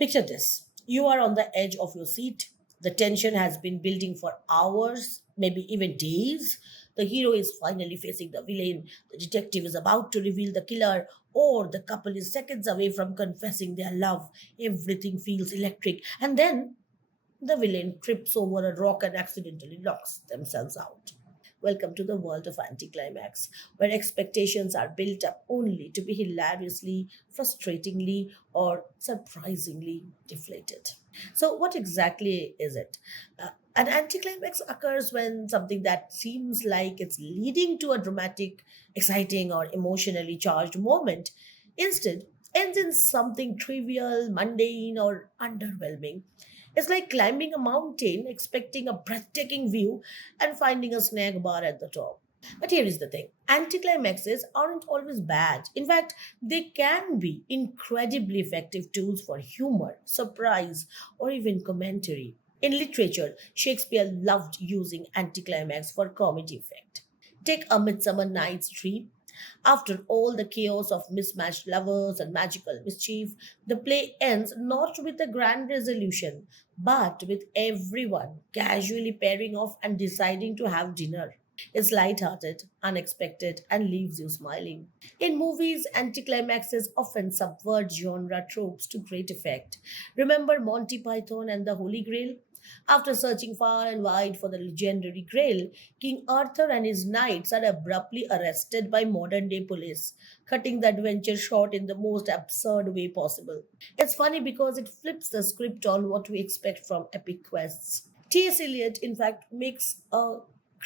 Picture this: you are on the edge of your seat. The tension has been building for hours, maybe even days. The hero is finally facing the villain, the detective is about to reveal the killer, or the couple is seconds away from confessing their love. Everything feels electric. And then the villain trips over a rock and accidentally knocks themselves out. Welcome to the world of anticlimax, where expectations are built up only to be hilariously, frustratingly, or surprisingly deflated. So, what exactly is it? An anticlimax occurs when something that seems like it's leading to a dramatic, exciting, or emotionally charged moment instead ends in something trivial, mundane, or underwhelming. It's like climbing a mountain, expecting a breathtaking view, and finding a snack bar at the top. But here is the thing: anticlimaxes aren't always bad. In fact, they can be incredibly effective tools for humor, surprise, or even commentary. In literature, Shakespeare loved using anticlimax for comedy effect. Take A Midsummer Night's Dream. After all the chaos of mismatched lovers and magical mischief, the play ends not with a grand resolution, but with everyone casually pairing off and deciding to have dinner. It's light-hearted, unexpected, and leaves you smiling. In movies, anticlimaxes often subvert genre tropes to great effect. Remember Monty Python and the Holy Grail? After searching far and wide for the legendary Grail, King Arthur and his knights are abruptly arrested by modern day police, cutting the adventure short in the most absurd way possible. It's funny because it flips the script on what we expect from epic quests. T.S. Eliot, in fact, makes a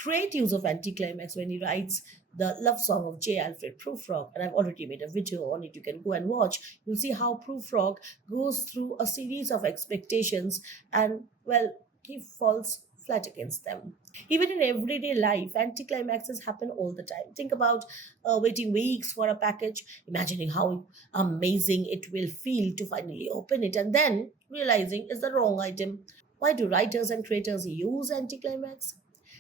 great use of anticlimax when he writes the love song of J. Alfred Prufrock, and I've already made a video on it. You can go and watch. You'll see how Prufrock goes through a series of expectations and, well, he falls flat against them. Even in everyday life, anticlimaxes happen all the time. Think about waiting weeks for a package, imagining how amazing it will feel to finally open it, and then realizing it's the wrong item. Why do writers and creators use anticlimax?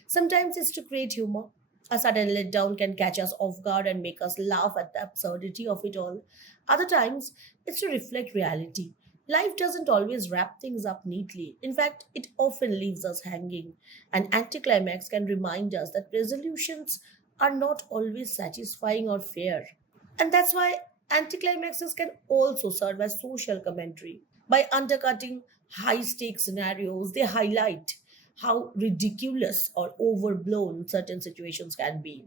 Sometimes it's to create humor. A sudden letdown can catch us off guard and make us laugh at the absurdity of it all. Other times, it's to reflect reality. Life doesn't always wrap things up neatly. In fact, it often leaves us hanging. An anticlimax can remind us that resolutions are not always satisfying or fair. And that's why anticlimaxes can also serve as social commentary. By undercutting high stakes scenarios, they highlight how ridiculous or overblown certain situations can be.